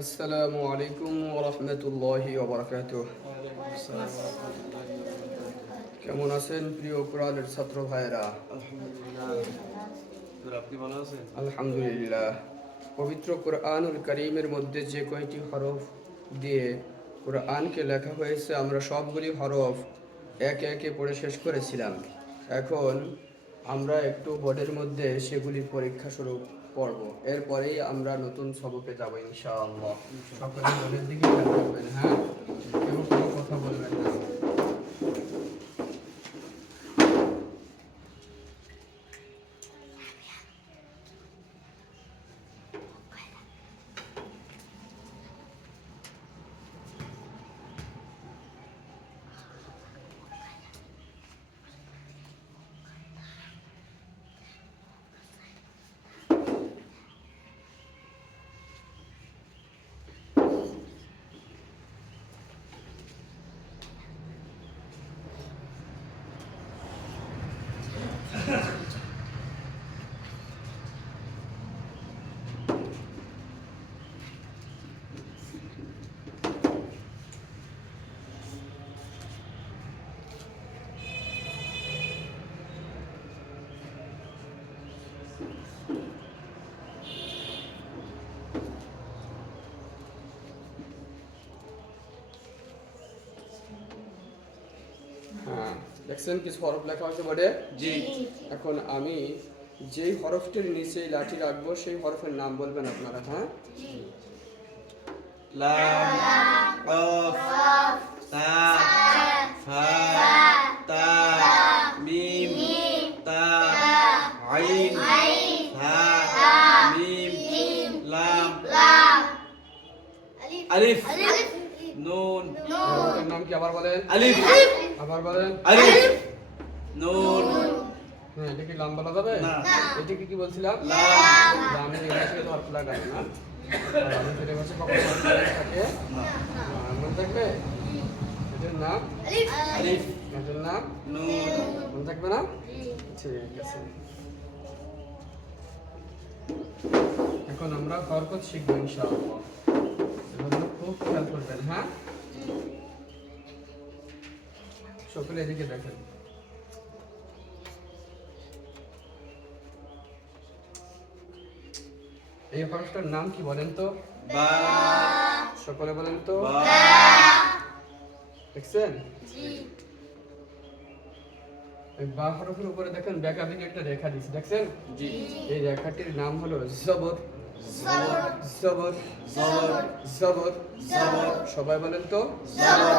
আসসালামু আলাইকুম ওয়া রাহমাতুল্লাহি ওয়া বারাকাতুহু। কেমন আছেন প্রিয় কোরআনের ছাত্র ভাইরা? আপনি ভালো আছেন? আলহামদুলিল্লাহ। পবিত্র কোরআনুল কারীমের মধ্যে যে কয়টি হরফ দিয়ে কোরআনকে লেখা হয়েছে আমরা সবগুলি হরফ একে একে পড়ে শেষ করেছিলাম। এখন আমরা একটু বোর্ডের মধ্যে সেগুলির পরীক্ষা স্বরূপ পড়ব। এরপরেই আমরা নতুন সবকে যাব ইনশাআল্লাহ। সকলে বোর্ডের দিকে খেয়াল রাখবেন, হ্যাঁ, কেউ কোনো কথা বলবেন না। হ্যাঁ, দেখছেন কিছু হরফ লেখা হয়েছে বোর্ডে? জি। এখন আমি যেই হরফটির নিচে লাঠি রাখবো সেই হরফের নাম বলবেন আপনারা, হ্যাঁ? লাম, কফ, তা, ফা, তা, মিম, তা, আইন, হা, মিম, লাম, আলিফ, নুন, হরফের নাম কি আবার বলেন? আলিফ, আবার বলেন। আলিফ, নুন, হ্যাঁ, এটা কি লাম বলা যাবে? না। এটাকে কি বলছিলাম? লাম, লামের এই পাশে তো হরফ লাগাই না। আর আলিফের এই পাশে কখন হরফ লাগাই থাকে? মনে থাকবে? এটার নাম আলিফ, এটার নাম নুন, মনে থাকবে না? ঠিক আছে। এখন আমরা হরকত শিখবো ইনশাআল্লাহ। এগুলো খুব খেয়াল করবেন, হ্যাঁ? সকলে এদিকে দেখেন। এই হরফটার নাম কি বলেন তো? বা, সকলে বলেন তো। বা, দেখছেন? এই বা হরফের উপরে দেখেন বেঁকা বেঁকে একটা রেখা দিয়েছে, দেখছেন? জি, এই রেখাটির নাম হলো জবর। জবর, জবর জবর, জবর জবর, সবাই বলেন তো। জবর,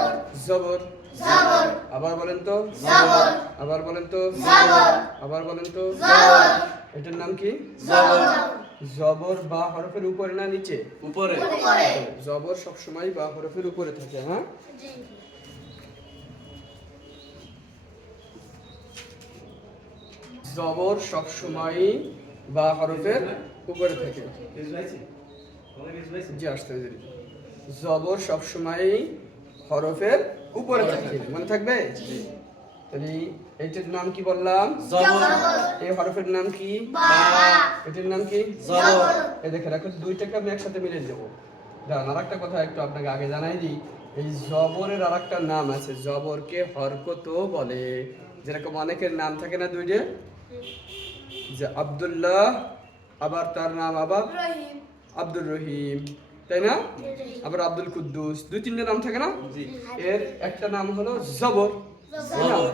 জবর আবার বলেন তো। আবার বলেন তো। আবার বলেন তো। এটার নাম কি? জবর, জবর বা হরফের উপরে না নিচে? উপরে, জবর সবসময় বা হরফের উপরে থাকে, হ্যাঁ? জবর সবসময় বা হরফের উপরে থাকে। জি, আসতে দেরি। জবর সবসময় হরফের উপরে থাকে, মনে থাকবে? তাহলে এইটার নাম কি বললাম? জবর, এই হরফের নাম কি? বা, এটার নাম কি? জবর, এই দেখেন এখন দুইটাকে আমি একসাথে মিলে দেবো। দাঁড়ান, আর একটা কথা একটু আপনাকে আগে জানাই দিই। এই জবরের আর একটা নাম আছে, জবরকে হরকতও বলে। যেরকম অনেকের নাম থাকে না দুইটা, যে আব্দুল্লাহ, আবার তার নাম আবার আব্দুর রহিম, তাই না? আবার আব্দুল কুদ্দুস, দুই তিনটা নাম থাকে না? জি, এর একটা নাম হলো জবর, তাই না? জবর,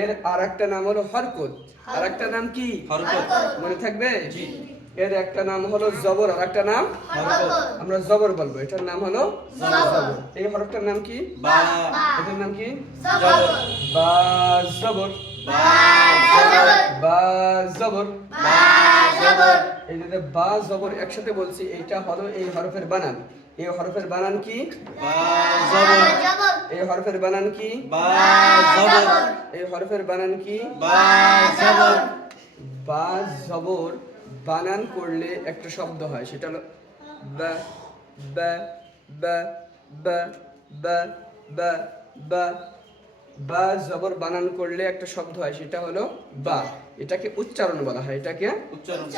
এর আর একটা নাম হলো হরকত, আর একটা নাম কি? হরকত, মনে থাকবে? জি, এর একটা নাম হলো জবর, আর একটা নাম হরকত, আমরা জবর বলবো। এটার নাম হলো জবর, এই হরফটার নাম কি? বা, এটার নাম কি? জবর, বা জবর। বা, জবর, বা জবর। বা, জবর, এই যে বা জবর একসাথে বলছি, এইটা হলো এই হরফের বানান। এই হরফের বানান কি? বা, জবর, এই হরফের বানান কি? বা, জবর, এই হরফের বানান কি? বা, জবর, বা জবর বানান করলে একটা শব্দ হয়, সেটা হলো বা বা বা বা বা বা বা। বা জবর বানান করলে একটা শব্দ হয়, সেটা হলো বা। এটাকে উচ্চারণ বলা হয়। এটাকে উচ্চারণ,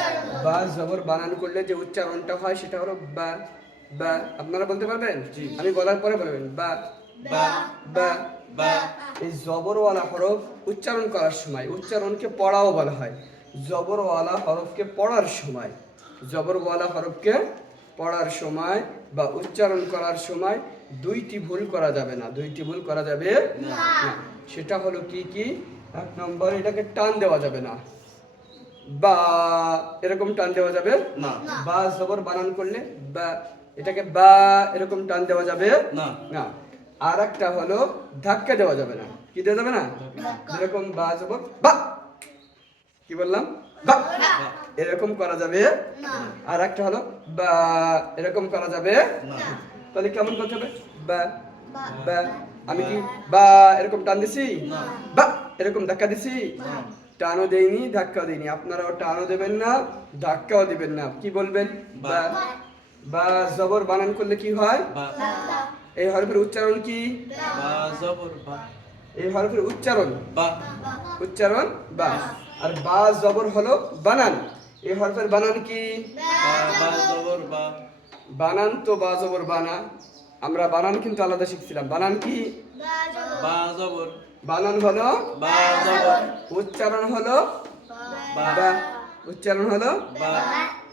বা জবর বানান করলে যে উচ্চারণটা হয় সেটা হলো বা বা আপনারা বলতে পারবেন? জি। আমি বলার পরে বলবেন বা বা বা। বা এই জবরওয়ালা হরফ উচ্চারণ করার সময়, উচ্চারণকে পড়াও বলা হয়। জবরওয়ালা হরফকে পড়ার সময়, জবরওয়ালা হরফকে পড়ার সময় বা উচ্চারণ করার সময় দুইটি ভুল করা যাবে না, দুইটি ভুল করা যাবে না। না। সেটা হলো কি কি? এক নম্বর, এটাকে টান দেওয়া যাবে না, বা এরকম টান দেওয়া যাবে না। বা জবর বানান করলে বা, এটাকে বা এরকম টান দেওয়া যাবে না। না। আর একটা হলো ধাক্কা দেওয়া যাবে না। কি দেওয়া যাবে না? এরকম বা জবর বা, কি বললাম? বা বা এরকম করা যাবে আর একটা হলো বা এরকম করা যাবে না। তাহলে কেমন করতে হবে? বা বা, আমি কি বা এরকম টান দিছি? না। বা এরকম ধাক্কা দিছি? না। টানও দেইনি, ধাক্কাও দেইনি। আপনারাও টানও দেবেন না, ধাক্কাও দিবেন না। কি বলবেন? বা। বা বা জবর বানান করলে কি হয়? বা এই হরফের উচ্চারণ কি? বা জবর বা এই হরফের উচ্চারণ বা উচ্চারণ বা। আর বা জবর হলো বানান। এই হরফের বানান কি? বা জবর বা বানান তো বা জবর বানা। আমরা বানান কিন্তু আলাদা শিখছিলাম। বানান কি? বা জবর বানান হলো বা জবর উচ্চারণ হলো বা বা। উচ্চারণ হলো বা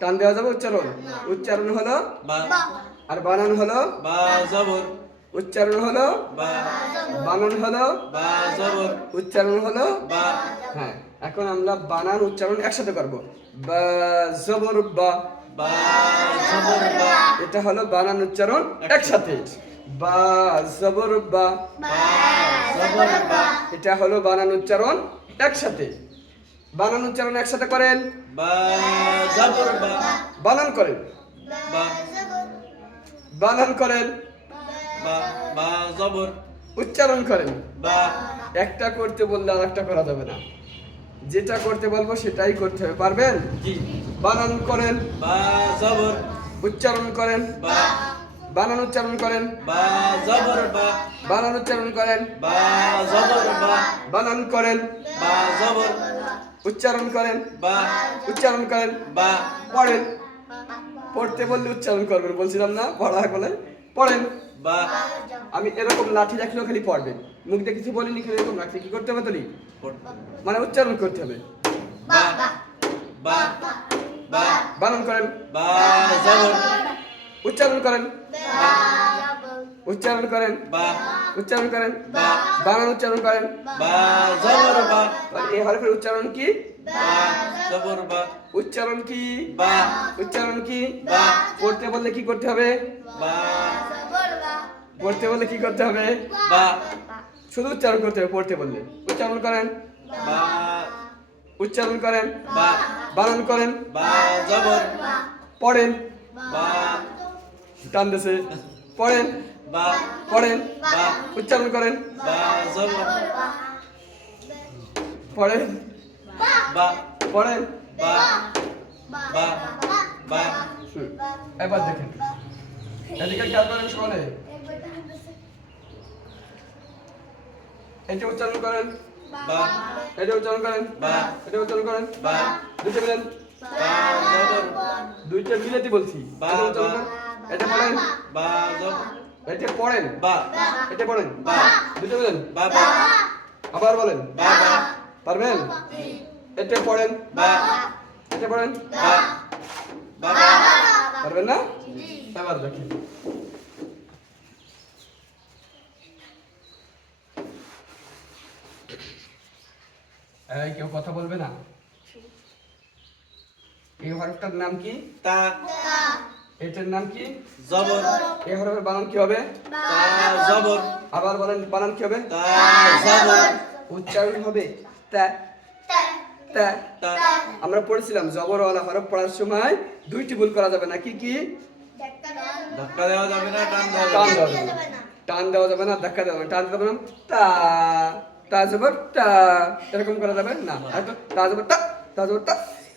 টান দেওয়া যাবে উচ্চারণ? উচ্চারণ হলো বা আর বানান হলো বা জবর উচ্চারণ হলো বা বানান হলো বা জবর উচ্চারণ হলো। বা হ্যাঁ, এখন আমরা বানান উচ্চারণ একসাথে করব। বা জবর বা, বা জবর বা এটা হলো বানান উচ্চারণ একসাথে। বা জবর বা, বা জবর বা এটা হলো বানান উচ্চারণ একসাথে। বানান উচ্চারণ একসাথে করেন, বা জবর বা বানান করেন, বা বানান করেন, বা বা জবর উচ্চারণ করেন। বা একটা করতে বললে আর একটা করা যাবে না। যেটা করতে বলবো সেটাই করতে হবে। পারবেন? জি। বানান করেন, বা জবর উচ্চারণ করেন, বা বানান উচ্চারণ করেন, বা জবর বা বানান উচ্চারণ করেন, বা জবর বা বানান করেন, বা জবর উচ্চারণ করেন, বা উচ্চারণ করেন, বা পড়েন। পড়তে বললে উচ্চারণ করবেন, বলছিলাম না? পড়া বলে পড়েন। বা আমি এরকম লাঠি রাখলেও খালি পড়বেন, মুখ দিয়ে কিছু বলিনি, খালি এরকম রাখলে কি করতে হবে? তাহলে মানে উচ্চারণ করতে হবে। বা বা বা বানান করেন, বা জবর উচ্চারণ করেন, বা উচ্চারণ করেন, বা উচ্চারণ করেন, বা বানান উচ্চারণ করেন। বা জবর বা তাহলে এই হরফের উচ্চারণ কি? বা জবর বা উচ্চারণ কি? বা উচ্চারণ কি? বা পড়তে বললে কি করতে হবে? বা পড়তে বললে কি করতে হবে? বা শুধু উচ্চারণ করতে হবে। পড়তে বললে উচ্চারণ করেন, বা উচ্চারণ করেন, বা বানান করেন, বা জবর পড়েন। বা টান দেশে পড়েন, বা পড়েন, বা উচ্চারণ করেন, বা জবর পড়েন, বা পড়েন। বা বা বা হুম, এবার দেখেন, এদিকে খেয়াল করেন সকলে। এটা উচ্চারণ করেন, বা এটা উচ্চারণ করেন, বা এটা উচ্চারণ করেন, বা দুইটা মিলেন, বা জবর দুইটা মিলেতে বলছি। বা এটা উচ্চারণ করেন, এটা পড়েন, বা জবর এটা পড়েন, বা এটা পড়েন, বা দুইটা মিলেন, বা বা আবার বলেন। বা বা পারবেন? এটা পড়েন, বা এটা পড়েন, বা বা পারবেন না? এবার দেখেন, এই কেউ কথা বলবে না? এই হরফটার নাম কি? তা এটার নাম কি? জবর এই হরফের বানান কি হবে? তা জবর আবার বলেন, বানান কি হবে? তা জবর উচ্চারণ হবে তা তা। তা আমরা পড়েছিলাম জবরওয়ালা হরফ পড়ার সময় দুইটি ভুল করা যাবে না। কি কি? ধাক্কা দেওয়া যাবে না, টান দেওয়া টান যাবে দেওয়া যাবে না, টান দেওয়া যাবে না, ধাক্কা দেওয়া যাবে না। টান দেওয়া যাবে না, তা তা জবর তা, এরকম করা যাবে না। আর তো তা জবর তা, তা জবর তা,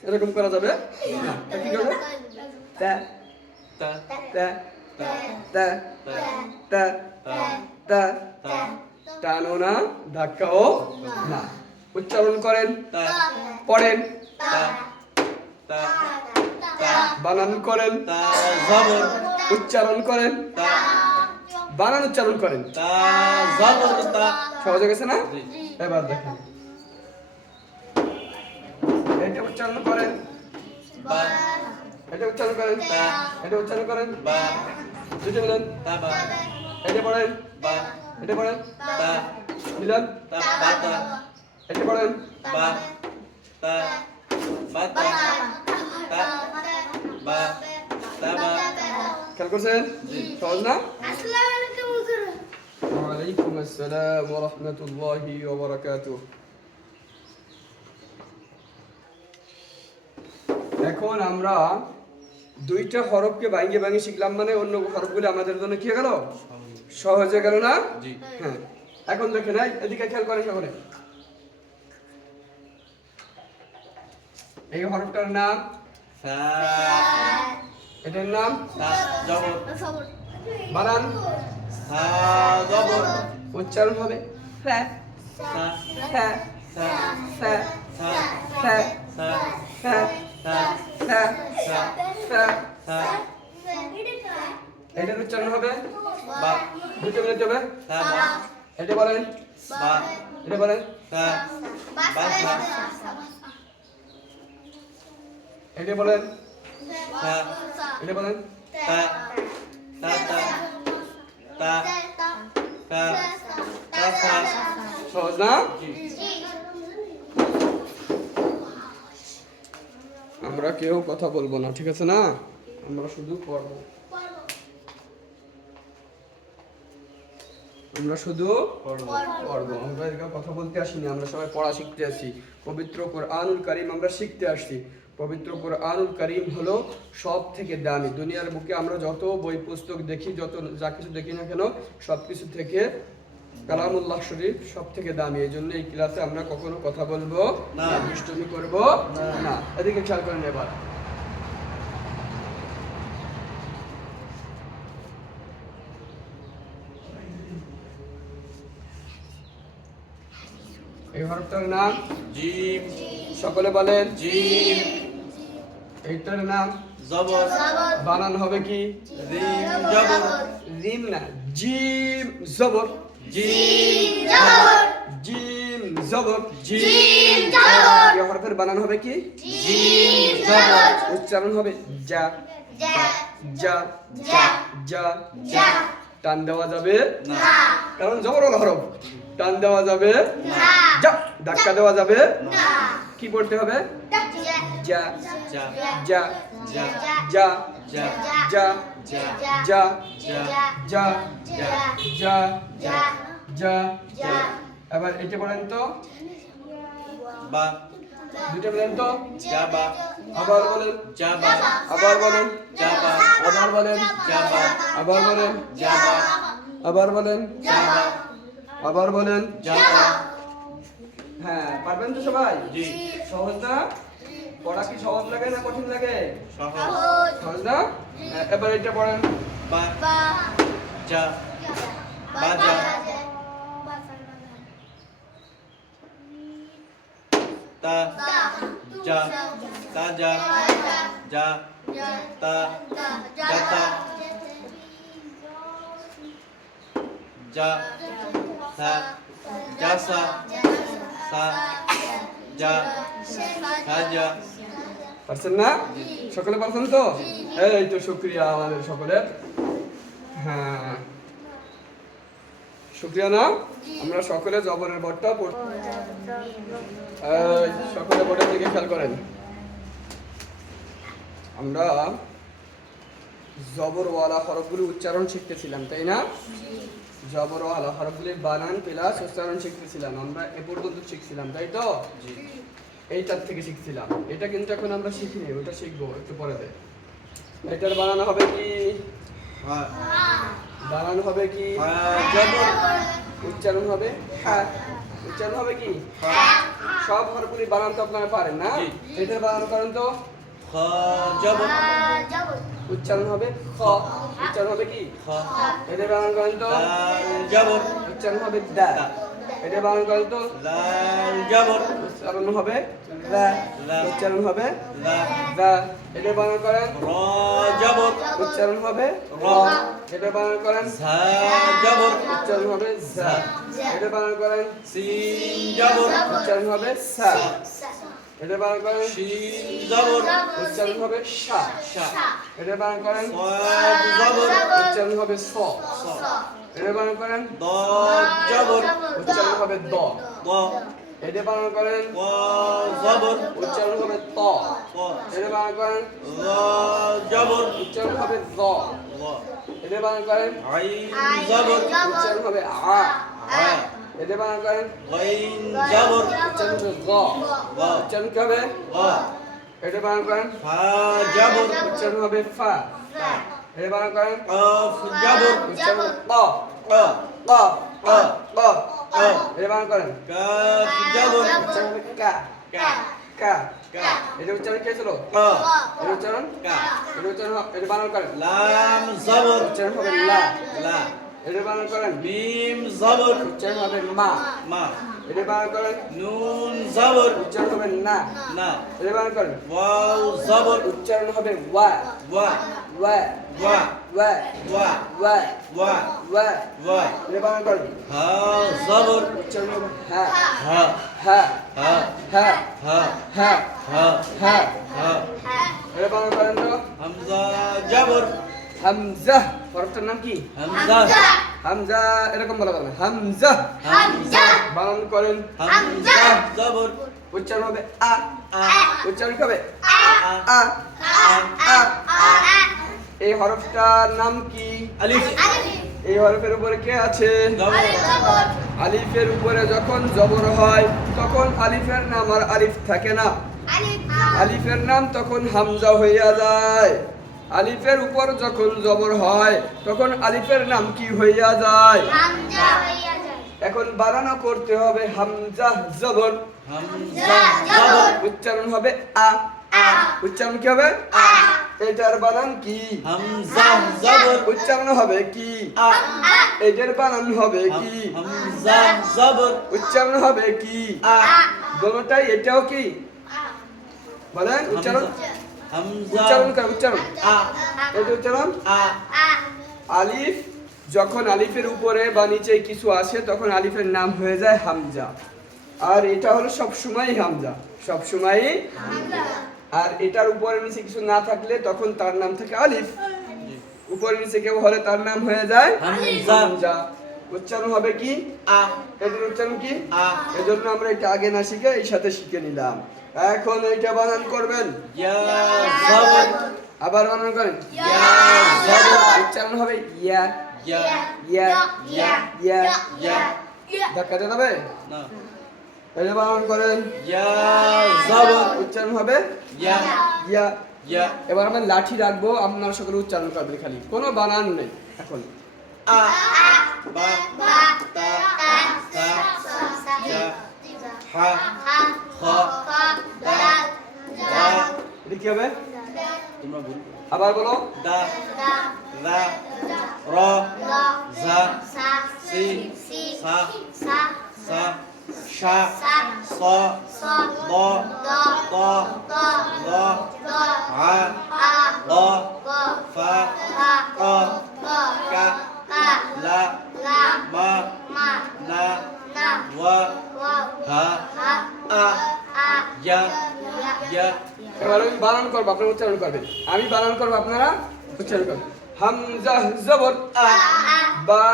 এরকম করা যাবে না। তা কি করবে? তা তা তা তা তা তা তা তা তা। তা টানো না, ধাক্কাও না। উচ্চারণ করেন, তা পড়েন, তা তা তা বানান করেন, তা জবর উচ্চারণ করেন, তা বানান উচ্চারণ করেন। তা জবর তা সহজ হয়ে গেছে না? জি এবার দেখেন, এটা উচ্চারণ করেন, বা এটা উচ্চারণ করেন, তা এটা উচ্চারণ করেন, বা দুটো মিলেন, তা বা এটা পড়েন, বা এটা পড়েন, তা মিলান, তা বা তা এটা পড়েন, বা তা বা তা তা বা তা বা খেয়াল করছেন? সহজ না? আসসালামু আলাইকুম গুরু। ওয়ালাইকুম আসসালাম ওয়া রাহমাতুল্লাহি ওয়া বারাকাতুহু। এখন আমরা দুইটা হরফকে ভাঙিয়ে ভাঙিয়ে শিখলাম, মানে অন্য হরফগুলো আমাদের জন্য কি হয়ে গেল? সহজ হয়ে গেল না? জি হ্যাঁ। এখন দেখেন, এদিকে খেয়াল করেন সকলে। এই হরফটার নাম, সা এটার নাম, তা জবর সবর। বানান, সা জবর উচ্চারণ হবে ফা, সা ফা, সা ফা, সা ফা, সা ফা, সা ফা, সা ফা। সা এটার উচ্চারণ হবে বা দুটো মিলে হবে। তা বা এটা বলেন, বা এটা বলেন, সা বা সা এটা বলেন, সা এটা বলেন। তা তা তা তা তা তা সা সহজ না? আমরা কেউ কথা বলবো না, ঠিক আছে না? আমরা শুধু পড়বো, আমরা শুধু পড়বো। আমরা এদিকে কথা বলতে আসিনি, আমরা সবাই পড়া শিখতে আসি। পবিত্র কোরআনুল কারীম আমরা শিখতে আসছি। পবিত্র কোরআনুল কারীম হলো সব থেকে দামি। দুনিয়ার বুকে আমরা যত বই পুস্তক দেখি, যত যা কিছু দেখি না কেন, সব কিছু থেকে কালামুল্লাহ শরীফ সব থেকে দামি। এই জন্য এই ক্লাসে আমরা কখনো কথা বলবো না, দুষ্টুমি করবো না। এদিকে খেয়াল করেন এবার। এই হরফটার নাম, জিম সকলে বলেন। জিম এইটার নাম, জবর বানান হবে কি? রিম জবর জিম না, জিম জবর, জিম জিম জবর, জিম এই হরফের বানান হবে কি? জিম জবর উচ্চারণ হবে যা, যা, যা। টান দেওয়া যাবে না কারণ জবরওয়ালা হরফ। টান দেওয়া যাবে যা, ধাক্কা দেওয়া যাবে। কি পড়তে হবে? যা, যা যা, যা যা, যা যা, যা যা, যা যা, যা যা, যা। এবার এটা বলেন তো, বা দুটো বলেন তো, জাবা আবার বলেন, জাবা আবার বলেন, জাবা আবার বলেন, জাবা আবার বলেন, জাবা আবার বলেন, জাবা আবার বলেন। জাবা হ্যাঁ, পারবেন তো সবাই? জি সহজ না? পড়া কি সহজ লাগে না কঠিন লাগে? সহজ সহজ না? এবার এটা পড়েন। বা যা বাজা তা যা তাজা যা তা যাতা যা সা জাসা সা যা সাজা পারছেন না? সকলে পারছেন তো? এই তো শুকরিয়া আমাদের সকলের। হ্যাঁ, শুকরিয়া না? আমরা সকলে জবরের বটটা পড়, সকলে বোর্ডের দিকে খেয়াল করেন। আমরা জবরওয়ালা হরফগুলি উচ্চারণ শিখতেছিলাম, তাই না? জবরওয়ালা হরফগুলির বানান প্লাস উচ্চারণ শিখতেছিলাম। আমরা এ পর্যন্ত শিখছিলাম, তাই তো? এইটার থেকে শিখছিলাম। এটা কিন্তু এখন আমরা শিখিনি, ওটা শিখবো একটু পরে। এটার বানান হবে কি? হ্যাঁ বানান হবে কি? জবর উচ্চারণ হবে হ্যাঁ। উচ্চারণ হবে কি? সব হরফগুলির বানান তো আপনারা পারেন না? জি। এটার বানান করেন তো। খ জবর উচ্চারণ হবে খ। উচ্চারণ হবে কি? খ এটার বানান করেন তো। দাল জবর উচ্চারণ হবে দা। এটার বানান করেন তো। লাল জবর উচ্চারণ হবে রা রা। উচ্চারণ হবে রা রা এটা বানান করেন র জবর উচ্চারণ হবে র র। এটা বানান করেন ঝা জবর উচ্চারণ হবে ঝা এটা বানান করেন সিন জবর উচ্চারণ হবে সা এটা বানান করেন শিন জবর উচ্চারণ হবে সা শা এটা বানান করেন সাদ জবর উচ্চারণ হবে স স এটা বানান করেন দদ জবর উচ্চারণ হবে দ দ এটা বানান করেন ক জবর উচ্চারণ হবে ত ক এটা বানান করেন র জবর উচ্চারণ হবে দ র এটা বানান করেন আইন জবর উচ্চারণ হবে আ আ এটা বানান করেন গাইন জবর উচ্চারণ হবে গ গ উচ্চারণ কি হবে গ এটা বানান করেন ফা জবর উচ্চারণ হবে ফা এটা বানান করেন কফ জবর উচ্চারণ হবে ক ক ক ক ক ক এটা বানান করেন কাফ জবর উচ্চারণ হবে কা কা কা কা এটা উচ্চারণ কে ছিল ক এটা উচ্চারণ কা এটা উচ্চারণ এটা বানান করেন লাম জবর উচ্চারণ হবে লা লা এটা বানান করেন মিম জবর উচ্চারণ হবে মা মা এটা বানান করেন নুন জবর উচ্চারণ হবে না না এটা বানান করেন ওয়াও জবর উচ্চারণ হবে ওয়া ওয়া ওয়া ওয়া ওয়া ওয়া ওয়া ওয়া ওয়া ওয়া এটা বানান করেন হা জবর উচ্চারণ হবে হা হা হা হা হা হা হা হা হা হা এটা বানান করেন তো হামজা জবর হামজা হরফটার নাম কি হামজা হামজা এরকম বলা যাবে না হামজা হামজা বানান করেন হামজা জবর উচ্চারণ হবে আ আ উচ্চারণ কি হবে আ আ আ আ এই হরফটার নাম কি আলিফ এই হরফের উপরে কে আছে জবর আলিফের উপরে যখন জবর হয় তখন আলিফের নাম আর আলিফ থাকে না আলিফের নাম তখন হামজা হইয়া যায় আলিফের উপর যখন জবর হয় তখন আলিফের নাম কি হইয়া যায় এখন বানানো করতে হবে হামজা জবর হামজা জবর উচ্চারণ হবে আ উচ্চারণ কি হবে এটার বানান কি হামজা জবর উচ্চারণ হবে কি আ এটার বানান হবে কি হামজা জবর উচ্চারণ হবে কি আ দোনোটাই এটাও কি বলেন উচ্চারণ হামজা উচ্চারণ কর উচ্চারণ আ এটা উচ্চারণ আ আলিফ যখন আলিফের উপরে বা নিচে কিছু আসে তখন আলিফের নাম হয়ে যায় হামজা আর এটা হলো সব সময় হামজা সব সময় আর এটার উপরে নিচে কিছু না থাকলে তখন তার নাম থাকে আলিফ উপরে নিচে কেউ হলে তার নাম হয়ে যায় হামজা। হামজা উচ্চারণ হবে কি আ এটার উচ্চারণ কি আ এজন্য আমরা এটা আগে না শিখে এই সাথে শিখে নিলাম এখন এটা বানান করবেন ইয়া জবর আবার বানান করেন ইয়া জবর উচ্চারণ হবে ইয়া ইয়া ইয়া ইয়া ইয়া ইয়া ধাক্কা দিতে হবে না এটা বানান করেন ইয়া জবর উচ্চারণ হবে ইয়া ইয়া ইয়া এবার আমরা লাঠি রাখবো আপনারা সকলে উচ্চারণ করবেন খালি কোনো বানান নেই এখন আ বা তা সা জা হা খ দা দা এটা কি হবে তোমরা বল আবার বলো দা রা র জা সিন সা সা শা স দ ত ল আ ল ফা ক কা লা মা না ওয়া হা আ ইয়া ইয়া এবার আমি বানান করবো আপনারা উচ্চারণ করবেন আমি বানান করবো আপনারা উচ্চারণ করবেন হামজা জবর আ বা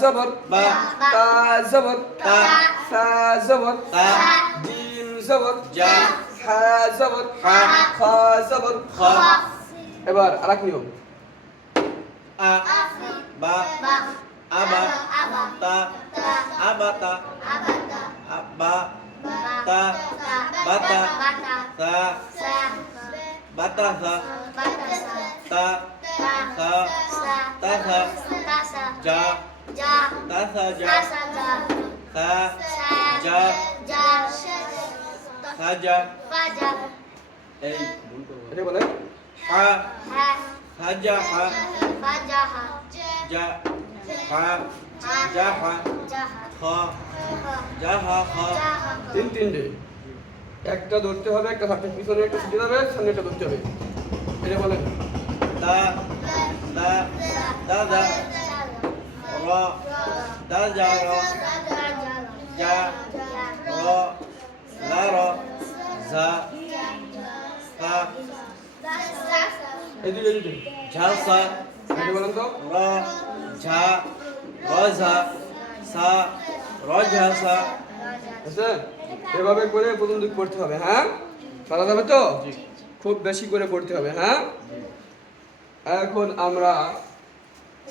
জবর বা তা জবর তা সা জবর তা জিম জবর জা হা জবর হা খা জবর খ এবার আরেক নিয়ম আ বা আবা তা আবাতা আবা তা বাতা সা বাতাসা তা সা তাসা যা তাসা যা সা যা সাজা এই ভুল করব এটা বলেন হা সাজা হা যা হা জাহা খ জাহা খ তিনটে একটা ধরতে হবে, একটা হাতের পিছনে একটা ছুটে যাবে, সামনে একটা ধরতে হবে। এটা বলেন। দা দা দাদা র দাজা র জা র লা র জা সা এই দুটো এই দুটো। ঝালসা এটা বলেন তো। র ঝা রঝা সা রঝাসা। আচ্ছা, এভাবে করে প্রথম দিক পড়তে হবে, হ্যাঁ? পারা যাবে তো? খুব বেশি করে পড়তে হবে, হ্যাঁ? এখন আমরা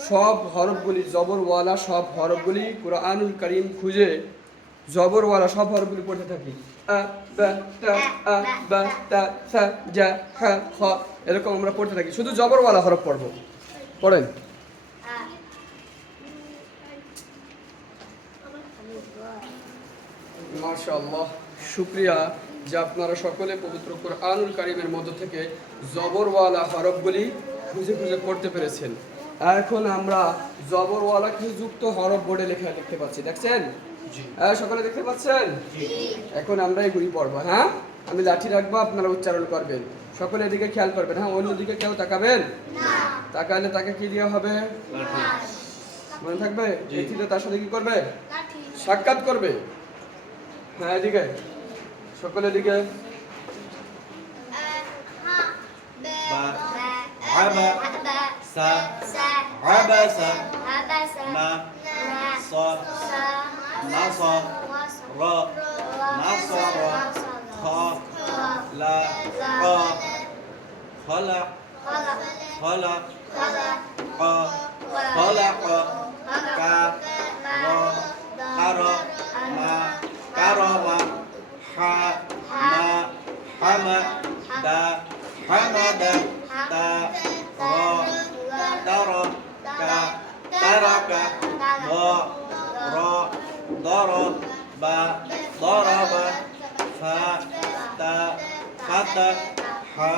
সব হরফগুলি, জবরওয়ালা সব হরফগুলি কুরআনুল কারীম খুঁজে জবরওয়ালা সব হরফগুলি পড়তে থাকি। আ বা তা আ বা তা সা জা হা খ, এরকম আমরা পড়তে থাকি। শুধু জবরওয়ালা হরফ পড়বো। পড়েন। মাশাআল্লাহ, শুকরিয়া যে আপনারা সকলে পবিত্র কুরআনুল কারীমের মধ্য থেকে জবরওয়ালা হরফগুলি খুঁজে খুঁজে পড়তে পেরেছেন। এখন আমরা জবরওয়ালা কিছু যুক্ত হরফ বোর্ডে লেখা দেখতে পাচ্ছি, দেখছেন? হ্যাঁ, সকলে দেখতে পাচ্ছেন? এখন আমরা এগুলি পড়বো, হ্যাঁ? আমি লাঠি রাখবো, আপনারা উচ্চারণ করবেন। সকলে এদিকে খেয়াল করবেন, হ্যাঁ? অন্যদিকে কেউ তাকাবেন? তাকালে তাকে কি দেওয়া হবে? মনে থাকবে? এটিতে তার সাথে কি করবে? সাক্ষাৎ করবে। হ্যাঁ, এদিকে সকলের দিকে। বা আবা সা আবাসা না صاد نصر را نصر خا لا قا خلق خلق قا خلق كا را قرا ما كرم حا ما حما دا حمد تا را ترى كا ترك ضا را ضرب ضرب فا تا فتح حا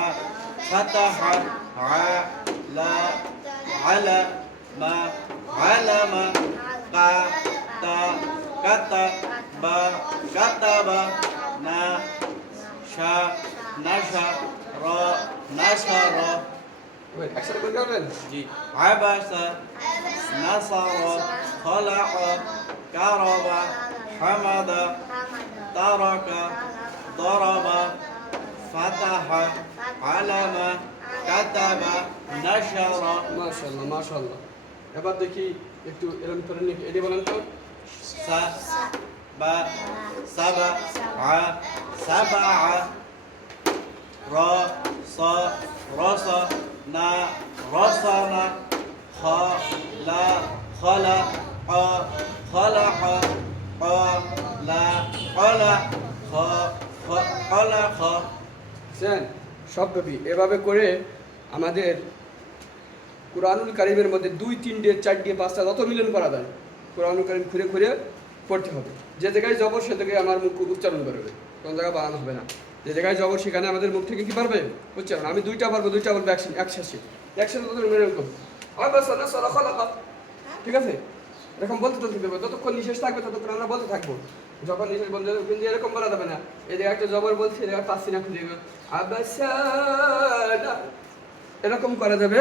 فتح ع لا على ما علم قا تا كتب كتب نا شا نشر نشر একসাথে বলতে পারবেন? জি عبس نصر خلق كرب حمد ترك ضرب فتح علم كتب نشر মাশাআল্লাহ, মাশাআল্লাহ। এবার দেখি একটু এরকম করে লিখে এটি বলেন তো। با سبع سبع را صا رص نا رصنا خا لا خلق خلق قا لا خلق خلق বুঝছেন? সবব্যাপী এভাবে করে আমাদের কুরআনুল কারীমের মধ্যে 2, 3, 4, 5টা যত মিলন করা যায় কুরআনুল কারীম ঘুরে ঘুরে পড়তে হবে। যে জায়গায় জবর সে জায়গায় আমার মুখ উচ্চারণ করবে, কোনো জায়গায় বানানো হবে না। যে জায়গায় জবর সেখানে আমাদের মুখ থেকে কি পারবে? উচ্চারণ। আমি দুইটা পারবো, দুইটা বলবো একসাথে এরকম ঠিক আছে? এরকম বলতে থাকবে, যতক্ষণ নিঃশ্বাস থাকবে ততক্ষণ আমরা বলতে থাকবো। যখন নিঃশ্বাস বন্ধ হবে কিন্তু এরকম বলা যাবে না। এই জায়গায় একটা জবর বলছি, এই জায়গায় পাচ্ছি না, খুঁজে আবাসানা এরকম করা যাবে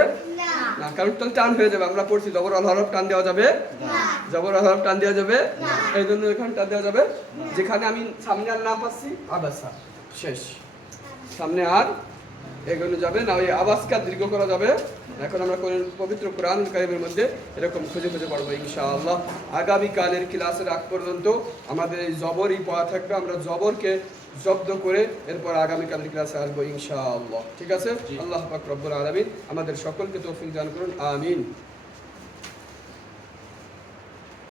না, কারণ টান হয়ে যাবে। আমরা পড়ছি জবর আল হরফ টান দেওয়া যাবে, জবর আল হরফ টান দেওয়া যাবে, এই জন্য এখানে টান দেওয়া যাবে। যেখানে আমি সামনে আর না পাচ্ছি আবাসা শেষ, সামনে আর এগোনো যাবে না, ওই আওয়াজকে দীর্ঘ করা যাবে। এখন আমরা পবিত্র কুরআনুল কারীমের মধ্যে এরকম খুঁজে খুঁজে পড়বো ইনশাআল্লাহ। আগামীকালের ক্লাসের আগ পর্যন্ত আমাদের এই জবরই পড়া থাকবে। আমরা জবরকে জব্দ করে এরপর আগামীকালের ক্লাসে আসবো ইনশাআল্লাহ। ঠিক আছে? আল্লাহ পাক রব্বুল আলামিন আমাদের সকলকে তৌফিক দান করুন, আমিন।